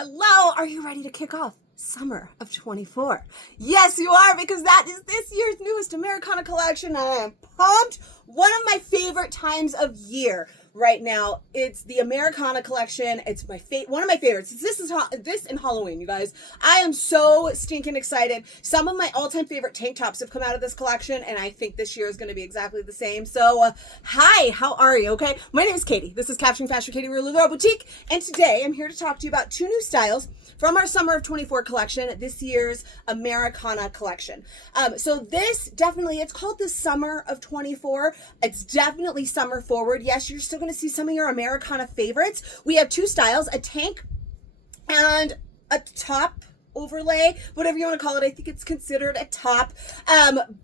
Hello, are you ready to kick off summer of 24? Yes, you are, because that is this year's newest Americana collection, and I am pumped. One of my favorite times of year right now. It's the Americana collection. It's my one of my favorites. This and Halloween, you guys. I am so stinking excited. Some of my all-time favorite tank tops have come out of this collection, and I think this year is going to be exactly the same. So, hi, how are you? Okay, my name is Katie. This is Capturing Fashion Katie LuLaRoe Boutique, and today I'm here to talk to you about two new styles from our Summer of 24 collection, this year's Americana collection. So this definitely, it's called the Summer of 24. It's definitely summer forward. Yes, you're still going to see some of your Americana favorites. We have two styles, a tank and a top overlay, whatever you want to call it. I think it's considered a top,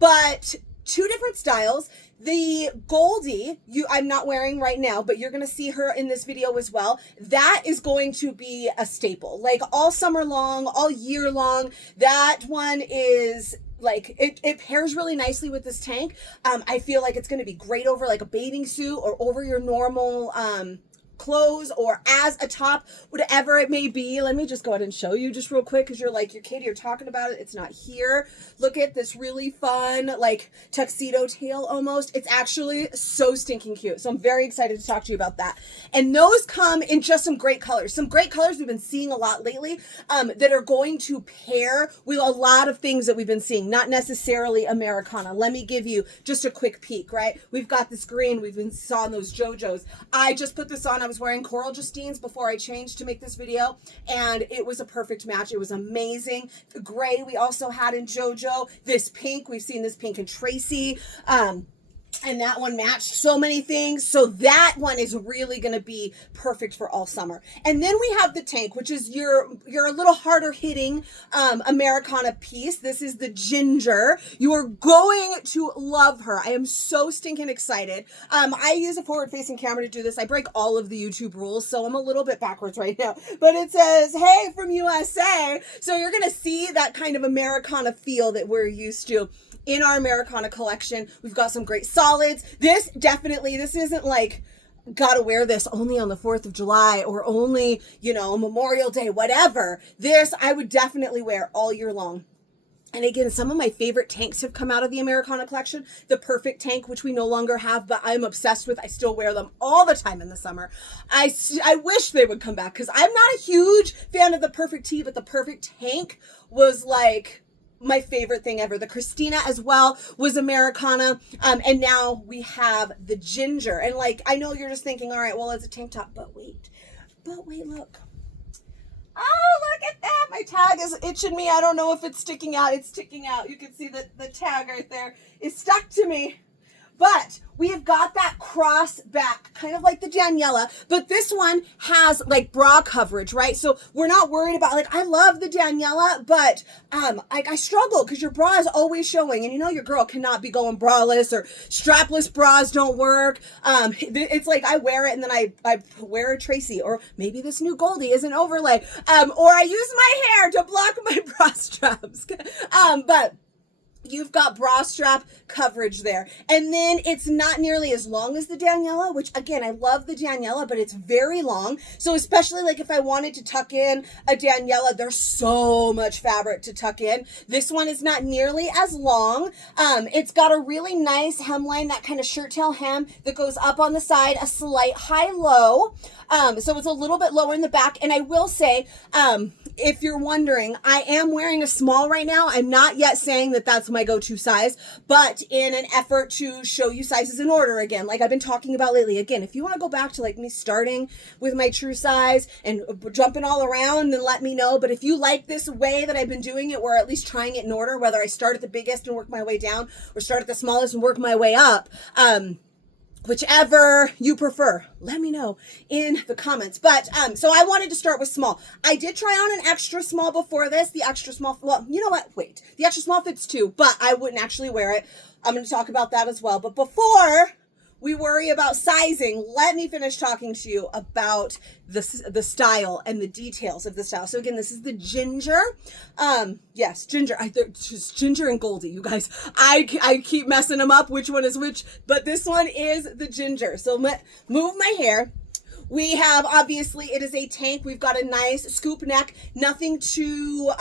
but two different styles. The Goldie, I'm not wearing right now, but you're going to see her in this video as well. That is going to be a staple, like all summer long, all year long. That one is like, it pairs really nicely with this tank. I feel like it's going to be great over like a bathing suit or over your normal, clothes or as a top, whatever it may be. Let me just go ahead and show you just real quick, because Katie, you're talking about it. It's not here. Look at this really fun, like tuxedo tail almost. It's actually so stinking cute. So I'm very excited to talk to you about that. And those come in just some great colors. Some great colors we've been seeing a lot lately, that are going to pair with a lot of things that we've been seeing, not necessarily Americana. Let me give you just a quick peek, right? We've got this green. We've been saw those JoJo's. I just put this on. I was wearing Coral Justines before I changed to make this video, and it was a perfect match. It was amazing. The gray we also had in JoJo. This pink, we've seen this pink in Tracy. And that one matched so many things. So that one is really going to be perfect for all summer. And then we have the tank, which is your a little harder hitting Americana piece. This is the Ginger. You are going to love her. I am so stinking excited. I use a forward facing camera to do this. I break all of the YouTube rules, so I'm a little bit backwards right now. But it says, hey, from USA. So you're going to see that kind of Americana feel that we're used to in our Americana collection. We've got some great solids. This isn't like, gotta wear this only on the 4th of July or only, Memorial Day, whatever. This I would definitely wear all year long. And again, some of my favorite tanks have come out of the Americana collection. The Perfect tank, which we no longer have, but I'm obsessed with. I still wear them all the time in the summer. I wish they would come back, because I'm not a huge fan of the Perfect tee, but the Perfect tank was like my favorite thing ever. The Christina as well was Americana. And now we have the Ginger. And like, I know you're just thinking, all right, well, it's a tank top, but wait, look. Oh, look at that. My tag is itching me. I don't know if it's sticking out. It's sticking out. You can see that the tag right there is stuck to me. But we have got that cross back, kind of like the Daniela, but this one has like bra coverage, right? So we're not worried about, like, I love the Daniela, but I struggle because your bra is always showing, and your girl cannot be going braless, or strapless bras don't work. It's like I wear it and then I wear a Tracy, or maybe this new Goldie is an overlay, or I use my hair to block my bra straps. But you've got bra strap coverage there. And then it's not nearly as long as the Daniela, which again, I love the Daniela, but it's very long. So especially like if I wanted to tuck in a Daniela, there's so much fabric to tuck in. This one is not nearly as long. It's got a really nice hemline, that kind of shirt tail hem that goes up on the side, a slight high-low. So it's a little bit lower in the back. And I will say, if you're wondering, I am wearing a small right now. I'm not yet saying that that's my go-to size, but in an effort to show you sizes in order again, like I've been talking about lately. Again, if you want to go back to like me starting with my true size and jumping all around, then let me know. But if you like this way that I've been doing it, or at least trying it in order, whether I start at the biggest and work my way down, or start at the smallest and work my way up, whichever you prefer, let me know in the comments. But, so I wanted to start with small. I did try on an extra small before this. The extra small, well, you know what? Wait, the extra small fits too, but I wouldn't actually wear it. I'm going to talk about that as well. But before we worry about sizing, let me finish talking to you about the style and the details of the style. So again, this is the Ginger. Yes, Ginger. Just Ginger and Goldie, you guys. I keep messing them up, which one is which, but this one is the Ginger. So move my hair. we have, obviously, it is a tank. We've got a nice scoop neck, nothing too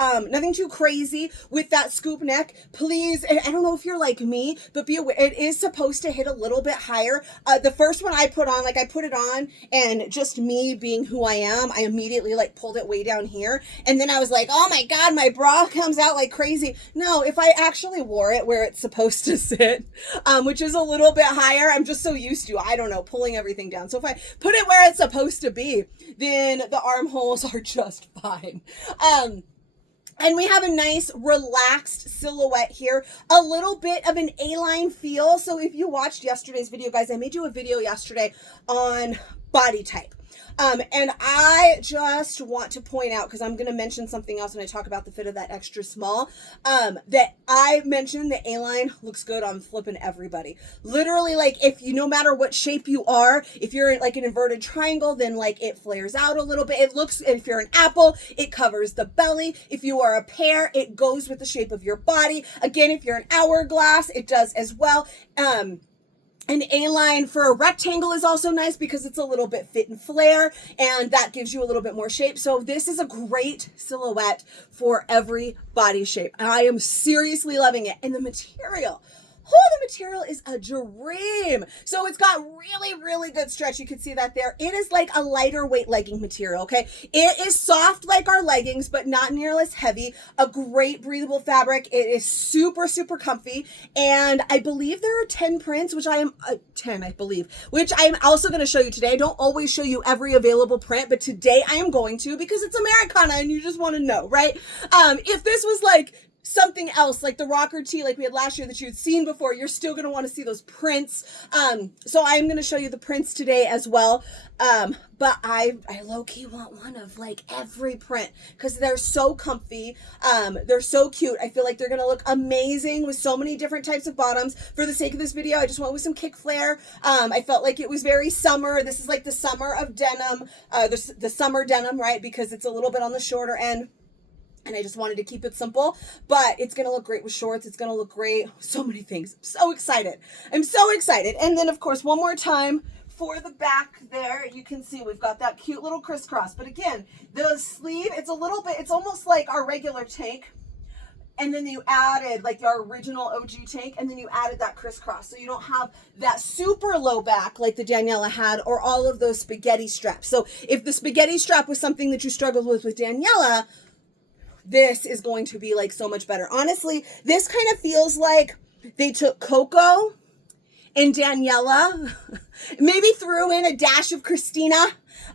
crazy with that scoop neck. Please, I don't know if you're like me, but be aware, it is supposed to hit a little bit higher. The first one I put on, like I put it on, and just me being who I am, I immediately like pulled it way down here. And then I was like, oh my God, my bra comes out like crazy. No, if I actually wore it where it's supposed to sit, which is a little bit higher, I'm just so used to, I don't know, pulling everything down. So if I put it where it's supposed to be, then the armholes are just fine. And we have a nice relaxed silhouette here, a little bit of an A-line feel. So if you watched yesterday's video, guys, I made you a video yesterday on body type. And I just want to point out, because I'm going to mention something else when I talk about the fit of that extra small, that I mentioned the A-line looks good on flipping everybody. Literally, like, if you, no matter what shape you are, if you're like an inverted triangle, then like it flares out a little bit. It looks, if you're an apple, it covers the belly. If you are a pear, it goes with the shape of your body. Again, if you're an hourglass, it does as well. An A-line for a rectangle is also nice because it's a little bit fit and flare, and that gives you a little bit more shape. So this is a great silhouette for every body shape. I am seriously loving it. And the material, the material is a dream. So it's got really, really good stretch. You can see that there. It is like a lighter weight legging material, okay? It is soft like our leggings, but not nearly as heavy. A great breathable fabric. It is super, super comfy. And I believe there are 10 prints, which I am, 10, I believe, which I am also going to show you today. I don't always show you every available print, but today I am going to, because it's Americana and you just want to know, right? If this was like something else, like the rocker tee like we had last year that you had seen before, you're still going to want to see those prints. So I'm going to show you the prints today as well. But I low-key want one of like every print because they're so comfy. They're so cute. I feel like they're going to look amazing with so many different types of bottoms. For the sake of this video, I just went with some kick flare. I felt like it was very summer. This is like the summer of denim, the summer denim, right? Because it's a little bit on the shorter end. And I just wanted to keep it simple, but it's going to look great with shorts. It's going to look great. So many things. I'm so excited. I'm so excited. And then, of course, one more time for the back there, you can see we've got that cute little crisscross. But again, the sleeve, it's a little bit, it's almost like our regular tank. And then you added like our original OG tank, and then you added that crisscross. So you don't have that super low back like the Daniela had, or all of those spaghetti straps. So if the spaghetti strap was something that you struggled with Daniela, this is going to be like so much better. Honestly, this kind of feels like they took Coco and Daniela, maybe threw in a dash of Christina,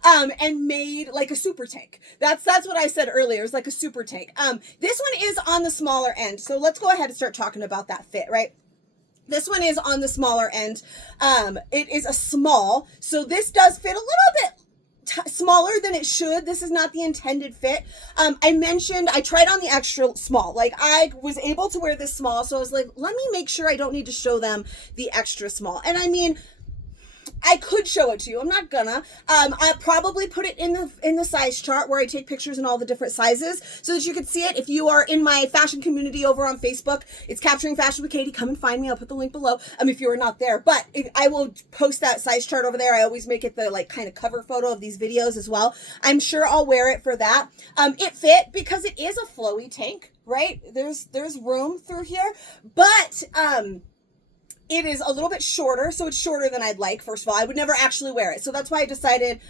and made like a super tank. That's what I said earlier. It's like a super tank. This one is on the smaller end. So let's go ahead and start talking about that fit, right? This one is on the smaller end. It is a small. So this does fit a little bit smaller than it should. This is not the intended fit. I mentioned I tried on the extra small. Like I was able to wear this small, so I was like, let me make sure I don't need to show them the extra small. And I mean, I could show it to you. I'm not gonna. I probably put it in the size chart where I take pictures in all the different sizes so that you could see it. If you are in my fashion community over on Facebook, it's Capturing Fashion with Katie. Come and find me. I'll put the link below. If you are not there, but I will post that size chart over there. I always make it the like kind of cover photo of these videos as well. I'm sure I'll wear it for that. It fit because it is a flowy tank, right? There's room through here, but it is a little bit shorter, so it's shorter than I'd like. First of all, I would never actually wear it. So that's why I decided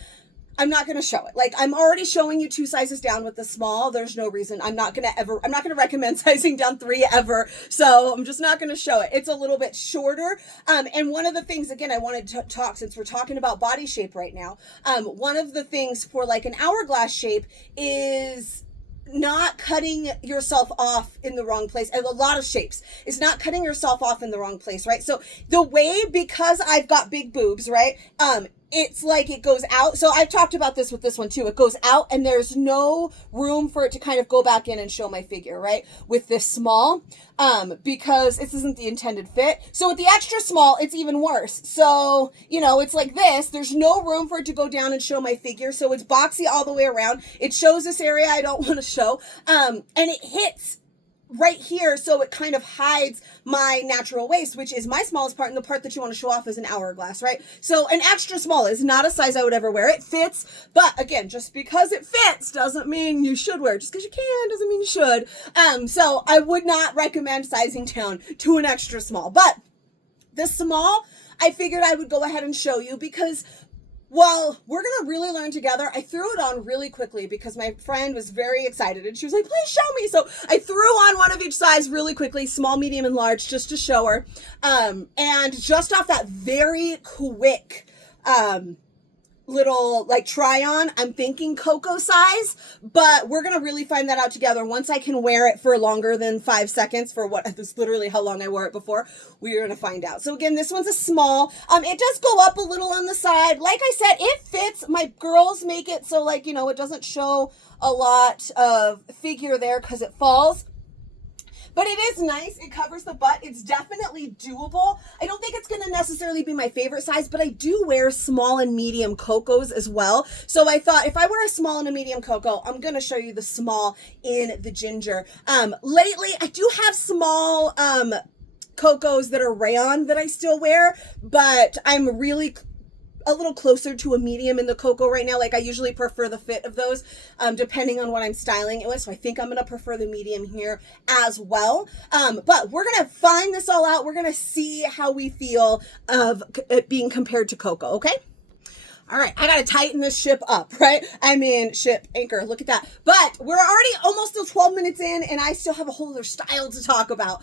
I'm not going to show it. Like I'm already showing you 2 sizes down with the small. There's no reason. I'm not going to recommend sizing down 3 ever. So I'm just not going to show it. It's a little bit shorter. And one of the things, again, I wanted to talk, since we're talking about body shape right now. One of the things for like an hourglass shape is not cutting yourself off in the wrong place. And a lot of shapes is not cutting yourself off in the wrong place, right? So the way, because I've got big boobs, right? It's like it goes out. So I've talked about this with this one too. It goes out and there's no room for it to kind of go back in and show my figure, right? With this small, because this isn't the intended fit. So with the extra small, it's even worse. So, you know, it's like this. There's no room for it to go down and show my figure. So it's boxy all the way around. It shows this area I don't want to show. And it hits right here, so it kind of hides my natural waist, which is my smallest part, and the part that you want to show off is an hourglass, right? So an extra small is not a size I would ever wear. It fits, but again, just because it fits doesn't mean you should wear it. Just because you can doesn't mean you should. So I would not recommend sizing down to an extra small, but the small, I figured I would go ahead and show you because, well, we're going to really learn together. I threw it on really quickly because my friend was very excited and she was like, please show me. So I threw on one of each size really quickly, small, medium, and large, just to show her. And just off that very quick, little like try on, I'm thinking Coco size, but we're gonna really find that out together. Once I can wear it for longer than 5 seconds, for what this literally how long I wore it before, we're gonna find out. So again, this one's a small. It does go up a little on the side. Like I said, it fits. My girls make it so, like, you know, it doesn't show a lot of figure there because it falls. But it is nice. It covers the butt. It's definitely doable. I don't think it's going to necessarily be my favorite size, but I do wear small and medium Cocos as well. So I thought if I wear a small and a medium Coco, I'm going to show you the small in the Ginger. Lately, I do have small Cocos that are rayon that I still wear, but I'm really a little closer to a medium in the Coco right now. Like, I usually prefer the fit of those, depending on what I'm styling it with. So I think I'm going to prefer the medium here as well. But we're going to find this all out. We're going to see how we feel of it being compared to Coco. Okay. All right, I got to tighten this ship up, right? I mean, ship, anchor, look at that. But we're already almost till 12 minutes in, and I still have a whole other style to talk about.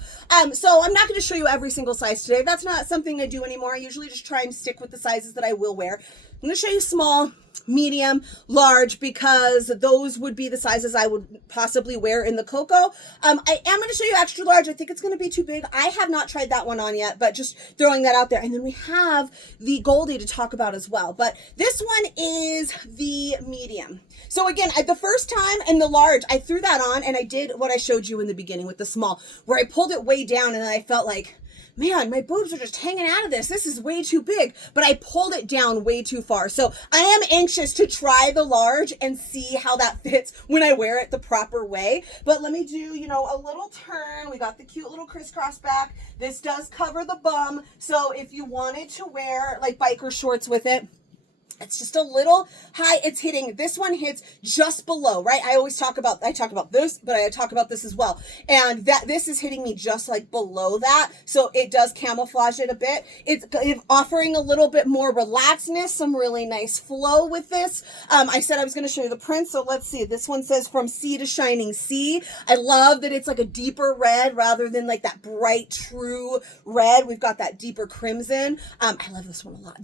So I'm not going to show you every single size today. That's not something I do anymore. I usually just try and stick with the sizes that I will wear. I'm going to show you small, medium, large, because those would be the sizes I would possibly wear in the Coco. I am going to show you extra large. I think it's going to be too big. I have not tried that one on yet, but just throwing that out there. And then we have the Goldie to talk about as well. But this one is the medium. So again, the first time in the large, I threw that on and I did what I showed you in the beginning with the small, where I pulled it way down and then I felt like, man, my boobs are just hanging out of this. This is way too big. But I pulled it down way too far. So I am anxious to try the large and see how that fits when I wear it the proper way. But let me do, you know, a little turn. We got the cute little crisscross back. This does cover the bum. So if you wanted to wear like biker shorts with it, it's just a little high. It's hitting, this one hits just below, right? I talk about this, but I talk about this as well. And this is hitting me just like below that. So it does camouflage it a bit. It's offering a little bit more relaxedness, some really nice flow with this. I said I was going to show you the print. So let's see. This one says from sea to shining sea. I love that it's like a deeper red rather than like that bright, true red. We've got that deeper crimson. I love this one a lot.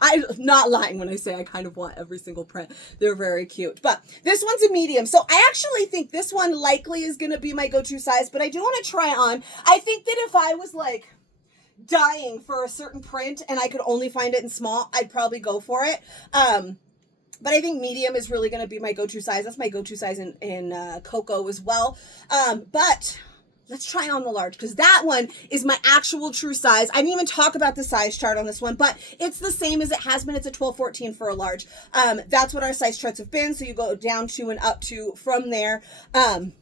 I'm not lying when I say I kind of want every single print. They're very cute. But this one's a medium. So I actually think this one likely is going to be my go-to size, but I do want to try on. I think that if I was like dying for a certain print and I could only find it in small, I'd probably go for it. But I think medium is really going to be my go-to size. That's my go-to size in Coco as well. But let's try on the large, because that one is my actual true size. I didn't even talk about the size chart on this one, but it's the same as it has been. It's a 12-14 for a large. That's what our size charts have been. So you go down to and up to from there. And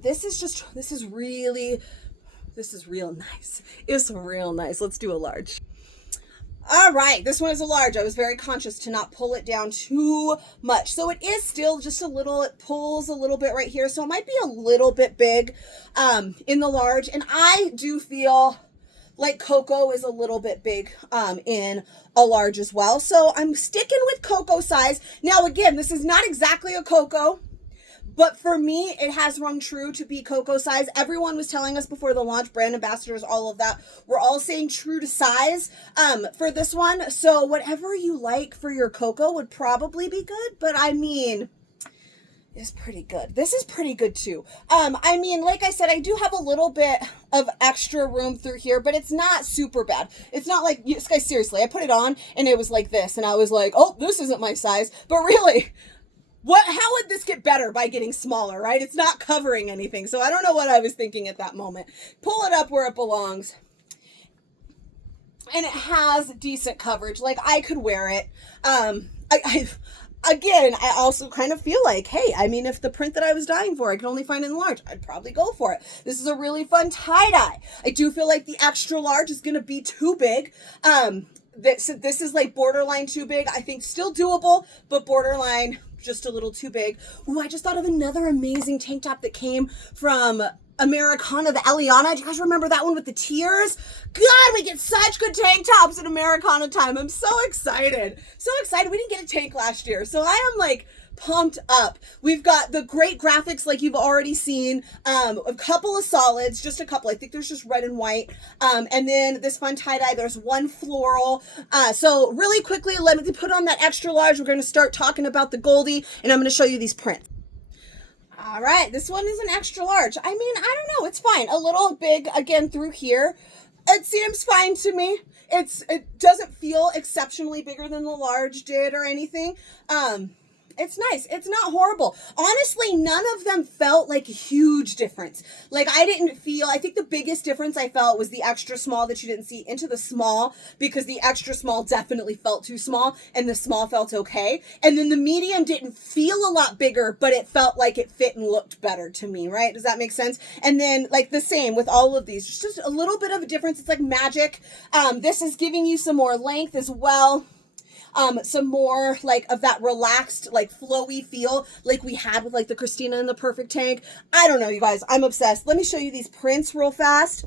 this is real nice. It's real nice. Let's do a large. All right, this one is a large. I was very conscious to not pull it down too much. So it is still just a little, it pulls a little bit right here. So it might be a little bit big in the large. And I do feel like Coco is a little bit big in a large as well. So I'm sticking with Coco size. Now, again, this is not exactly a Coco, but for me, it has rung true to be Coco size. Everyone was telling us before the launch, brand ambassadors, all of that, we're all saying true to size for this one. So whatever you like for your Coco would probably be good. But I mean, it's pretty good. This is pretty good too. I mean, like I said, I do have a little bit of extra room through here, but it's not super bad. It's not like, guys, seriously, I put it on and it was like this. And I was like, oh, this isn't my size. But really, how would this get better by getting smaller, right? It's not covering anything. So I don't know what I was thinking at that moment. Pull it up where it belongs. And it has decent coverage. Like, I could wear it. again, I also kind of feel like, hey, I mean, if the print that I was dying for, I could only find in large, I'd probably go for it. This is a really fun tie-dye. I do feel like the extra large is going to be too big. This is like borderline too big. I think still doable, but borderline just a little too big. Ooh, I just thought of another amazing tank top that came from Americana, the Eliana. Do you guys remember that one with the tears? God, we get such good tank tops in Americana time. I'm so excited. So excited. We didn't get a tank last year. So I am like pumped up. We've got the great graphics like you've already seen. A couple of solids, just a couple. I think there's just red and white. And then this fun tie-dye, there's one floral. So really quickly, let me put on that extra large. We're going to start talking about the Goldie, and I'm going to show you these prints. All right, this one is an extra large. I mean, I don't know, it's fine. A little big again through here. It seems fine to me. It doesn't feel exceptionally bigger than the large did or anything. It's nice. It's not horrible. Honestly, none of them felt like a huge difference. Like I think the biggest difference I felt was the extra small that you didn't see into the small, because the extra small definitely felt too small and the small felt okay. And then the medium didn't feel a lot bigger, but it felt like it fit and looked better to me, right? Does that make sense? And then like the same with all of these, just a little bit of a difference. It's like magic. This is giving you some more length as well. Some more like of that relaxed, like flowy feel like we had with like the Christina and the Perfect Tank. I don't know, you guys, I'm obsessed. Let me show you these prints real fast.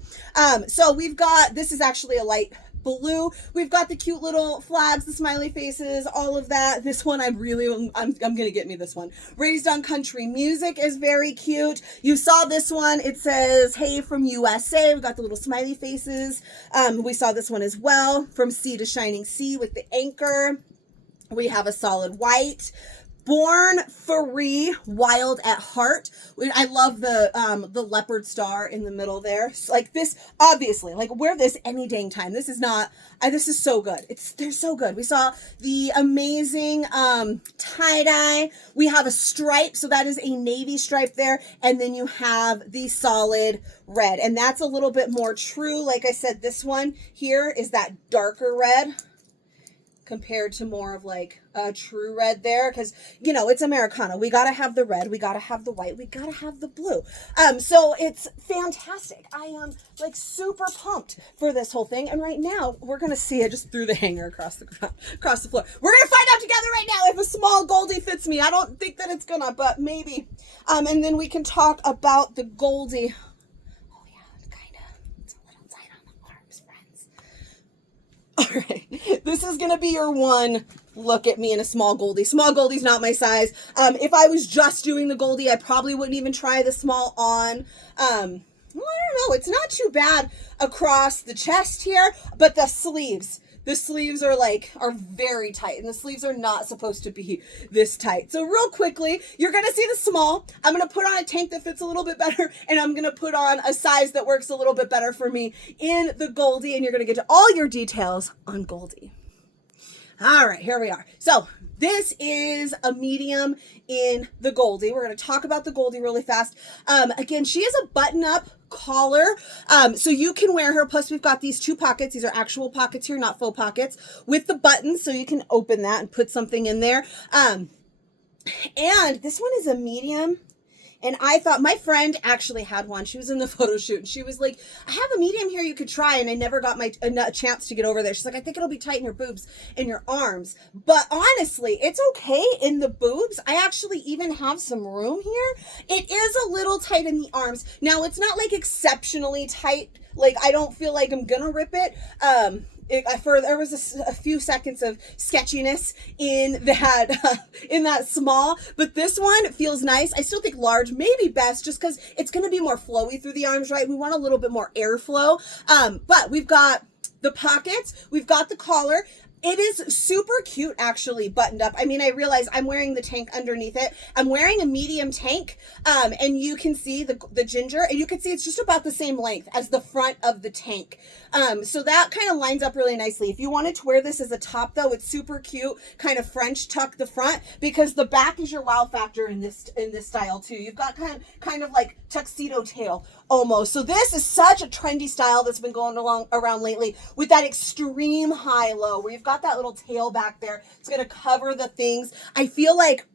So we've got, this is actually a light blue. We've got the cute little flags, the smiley faces, all of that. This one I'm gonna get me this one. Raised on Country Music is very cute. You saw this one. It says, hey, from USA. We've got the little smiley faces. We saw this one as well, From Sea to Shining Sea with the anchor. We have a solid white. Born Free, Wild at Heart. I love the leopard star in the middle there. Like this, obviously, like wear this any dang time. This is not, this is so good. They're so good. We saw the amazing tie-dye. We have a stripe, so that is a navy stripe there. And then you have the solid red. And that's a little bit more true. Like I said, this one here is that darker red compared to more of like a true red there, because you know it's Americana. We gotta have the red, we gotta have the white, we gotta have the blue. So it's fantastic. I am like super pumped for this whole thing. And right now we're gonna see, I just threw the hanger across the floor. We're gonna find out together right now if a small Goldie fits me. I don't think that it's gonna, but maybe. And then we can talk about the Goldie. All right, this is going to be your one look at me in a small Goldie. Small Goldie's not my size. If I was just doing the Goldie, I probably wouldn't even try the small on. Well, I don't know. It's not too bad across the chest here, but the sleeves are very tight, and the sleeves are not supposed to be this tight. So real quickly, you're going to see the small. I'm going to put on a tank that fits a little bit better, and I'm going to put on a size that works a little bit better for me in the Goldie, and you're going to get to all your details on Goldie. All right, here we are. So this is a medium in the Goldie. We're going to talk about the Goldie really fast. Again, she is a button-up collar, so you can wear her. Plus we've got these two pockets. These are actual pockets here, not faux pockets, with the buttons, so you can open that and put something in there. And this one is a medium. And I thought, my friend actually had one. She was in the photo shoot, and she was like, I have a medium here you could try. And I never got a chance to get over there. She's like, I think it'll be tight in your boobs and your arms. But honestly, it's okay in the boobs. I actually even have some room here. It is a little tight in the arms. Now, it's not like exceptionally tight. Like, I don't feel like I'm gonna rip it. There was a few seconds of sketchiness in that small, but this one feels nice. I still think large may be best, just because it's going to be more flowy through the arms, right? We want a little bit more airflow. But we've got the pockets, we've got the collar. It is super cute, actually, buttoned up. I mean, I realize I'm wearing the tank underneath it. I'm wearing a medium tank, and you can see the ginger, and you can see it's just about the same length as the front of the tank. So that kind of lines up really nicely. If you wanted to wear this as a top, though, it's super cute, kind of French tuck the front, because the back is your wow factor in this style, too. You've got kind of like tuxedo tail almost. So this is such a trendy style that's been going around lately with that extreme high-low, where you've got got that little tail back there. It's going to cover the things. I feel like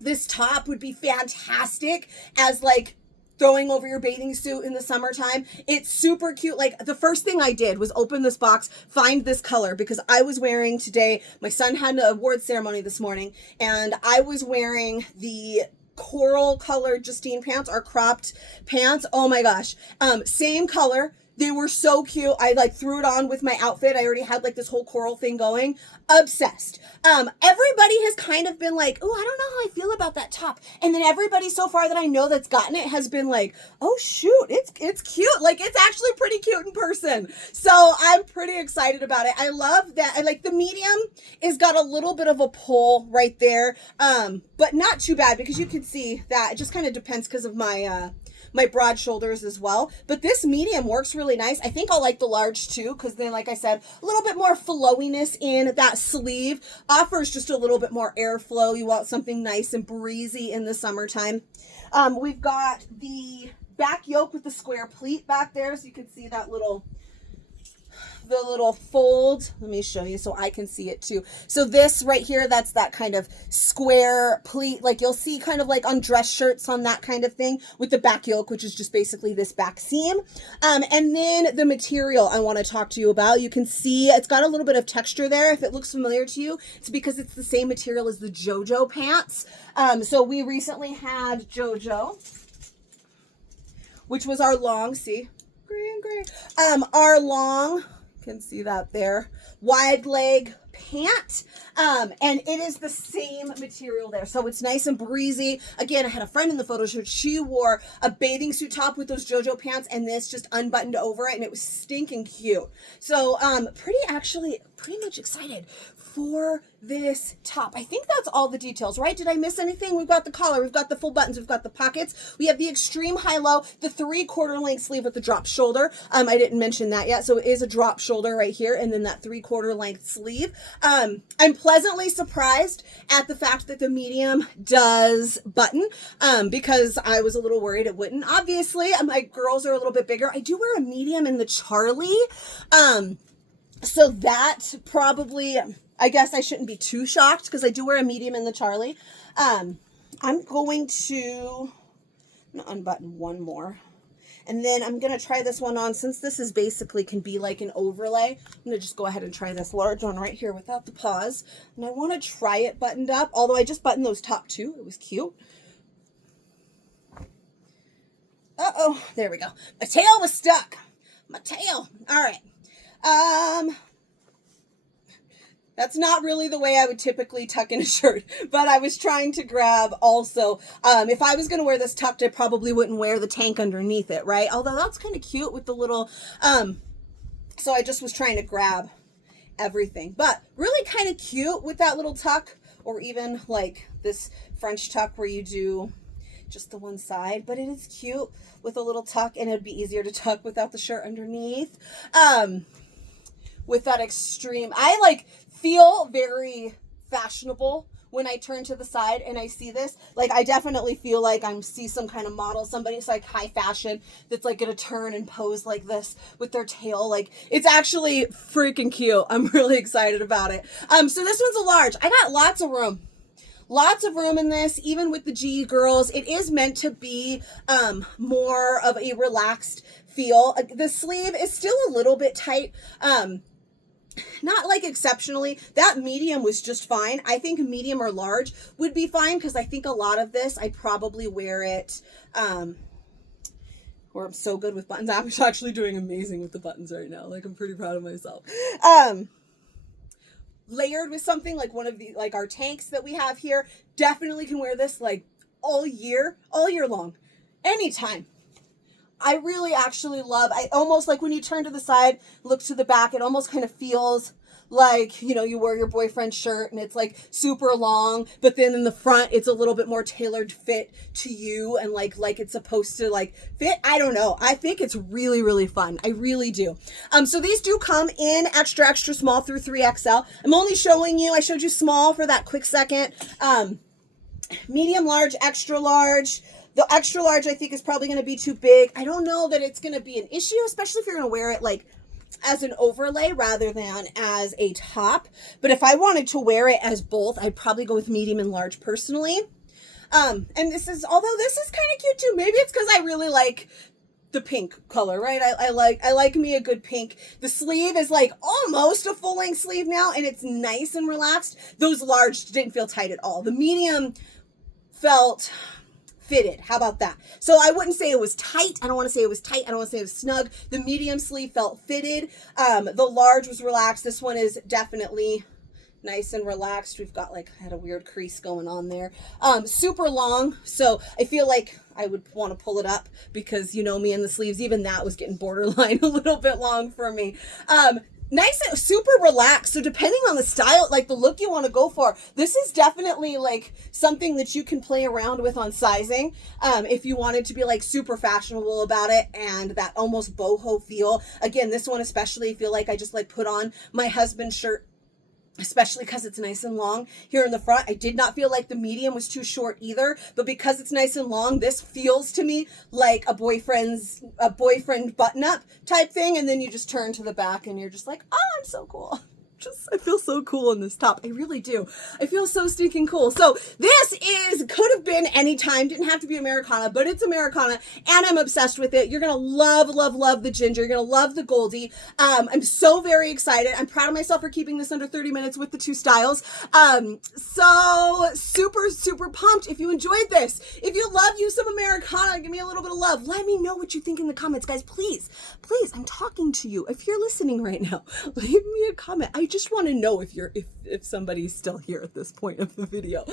this top would be fantastic as like throwing over your bathing suit in the summertime. It's super cute. Like the first thing I did was open this box, find this color, because I was wearing today, my son had an award ceremony this morning, and I was wearing the coral colored Justine pants, our cropped pants. Oh my gosh. Same color. They were so cute. I like threw it on with my outfit. I already had like this whole coral thing going. Obsessed. Everybody has kind of been like, oh, I don't know how I feel about that top. And then everybody so far that I know that's gotten it has been like, oh shoot, it's cute. Like it's actually pretty cute in person. So I'm pretty excited about it. I love that. I like the medium is got a little bit of a pull right there. But not too bad because you can see that it just kind of depends because of my broad shoulders as well. But this medium works really nice. I think I'll like the large too, because then, like I said, a little bit more flowiness in that sleeve. Offers just a little bit more airflow. You want something nice and breezy in the summertime. We've got the back yoke with the square pleat back there, so you can see that the little fold. Let me show you so I can see it too. So this right here, that's that kind of square pleat, like you'll see kind of like on dress shirts on that kind of thing, with the back yoke, which is just basically this back seam. And then the material I want to talk to you about, you can see it's got a little bit of texture there. If it looks familiar to you, it's because it's the same material as the JoJo pants. So we recently had JoJo, which was our long, see, green, our long, can see that there, wide leg pant, and it is the same material there, so it's nice and breezy. Again, I had a friend in the photo shoot, she wore a bathing suit top with those JoJo pants and this just unbuttoned over it, and it was stinking cute. So pretty much excited for this top. I think that's all the details, right? Did I miss anything? We've got the collar, we've got the full buttons, we've got the pockets, we have the extreme high-low, the 3/4 length sleeve with the drop shoulder. I didn't mention that yet, so it is a drop shoulder right here, and then that 3/4 length sleeve. I'm pleasantly surprised at the fact that the medium does button, because I was a little worried it wouldn't. Obviously, my girls are a little bit bigger. I do wear a medium in the Charlie, so that probably, I guess I shouldn't be too shocked because I do wear a medium in the Charlie. I'm going to unbutton one more. And then I'm going to try this one on. Since this is basically can be like an overlay, I'm going to just go ahead and try this large one right here without the pause. And I want to try it buttoned up, although I just buttoned those top two. It was cute. Uh-oh, there we go. My tail was stuck. My tail. All right. That's not really the way I would typically tuck in a shirt, but I was trying to grab also, if I was going to wear this tucked, I probably wouldn't wear the tank underneath it, right? Although that's kind of cute with the little, so I just was trying to grab everything, but really kind of cute with that little tuck, or even like this French tuck where you do just the one side, but it is cute with a little tuck, and it'd be easier to tuck without the shirt underneath. With that extreme, I like feel very fashionable when I turn to the side and I see this. Like I definitely feel like I see some kind of model, somebody's like high fashion that's like gonna turn and pose like this with their tail. Like it's actually freaking cute. I'm really excited about it. So this one's a large. I got lots of room. Lots of room in this, even with the GE girls. It is meant to be more of a relaxed feel. The sleeve is still a little bit tight. Not like exceptionally. That medium was just fine. I think medium or large would be fine because I think a lot of this, I probably wear it where I'm so good with buttons. I'm actually doing amazing with the buttons right now. Like I'm pretty proud of myself. Layered with something like one of the, like our tanks that we have here, definitely can wear this like all year long, anytime. I really actually love, I almost like when you turn to the side, look to the back, it almost kind of feels like, you know, you wear your boyfriend's shirt and it's like super long, but then in the front, it's a little bit more tailored fit to you and like it's supposed to like fit. I don't know. I think it's really, really fun. I really do. So these do come in extra, extra small through 3XL. I'm only showing you, I showed you small for that quick second. Medium, large, extra large. The extra large, I think, is probably going to be too big. I don't know that it's going to be an issue, especially if you're going to wear it like as an overlay rather than as a top. But if I wanted to wear it as both, I'd probably go with medium and large personally. And although this is kind of cute too. Maybe it's because I really like the pink color, right? I like me a good pink. The sleeve is like almost a full length sleeve now, and it's nice and relaxed. Those large didn't feel tight at all. The medium felt fitted. How about that? So I wouldn't say it was tight. I don't want to say it was tight. I don't want to say it was snug. The medium sleeve felt fitted. The large was relaxed. This one is definitely nice and relaxed. We've got had a weird crease going on there. Super long. So I feel like I would want to pull it up because you know me and the sleeves, even that was getting borderline a little bit long for me. Nice and super relaxed. So depending on the style, the look you want to go for, this is definitely something that you can play around with on sizing. If you wanted to be super fashionable about it and that almost boho feel. Again, this one especially, I feel like I just put on my husband's shirt, especially because it's nice and long here in the front. I did not feel like the medium was too short either, but because it's nice and long, this feels to me like a boyfriend button-up type thing, and then you just turn to the back and you're just like, oh, I'm so cool. I feel so cool in this top. I really do. I feel so stinking cool. So this could have been any time. Didn't have to be Americana, but it's Americana and I'm obsessed with it. You're going to love, love, love the Ginger. You're going to love the Goldie. I'm so very excited. I'm proud of myself for keeping this under 30 minutes with the two styles. So super, super pumped. If you enjoyed this, if you love you some Americana, give me a little bit of love. Let me know what you think in the comments, guys. Please, please, I'm talking to you. If you're listening right now, leave me a comment. I just want to know if somebody's still here at this point of the video. So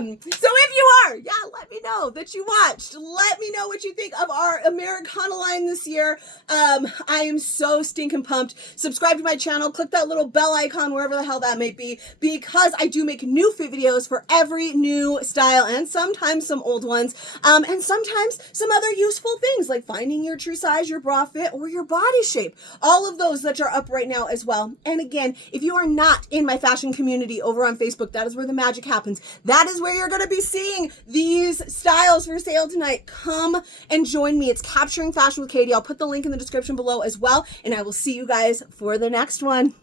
if you are, yeah, let me know that you watched. Let me know what you think of our Americana line this year. I am so stinking pumped. Subscribe to my channel. Click that little bell icon wherever the hell that may be, because I do make new fit videos for every new style and sometimes some old ones, and sometimes some other useful things like finding your true size, your bra fit, or your body shape. All of those that are up right now as well. And again, if you are not in my fashion community over on Facebook, that is where the magic happens. That is where you're going to be seeing these styles for sale tonight. Come and join me. It's Capturing Fashion with Katie. I'll put the link in the description below as well, and I will see you guys for the next one.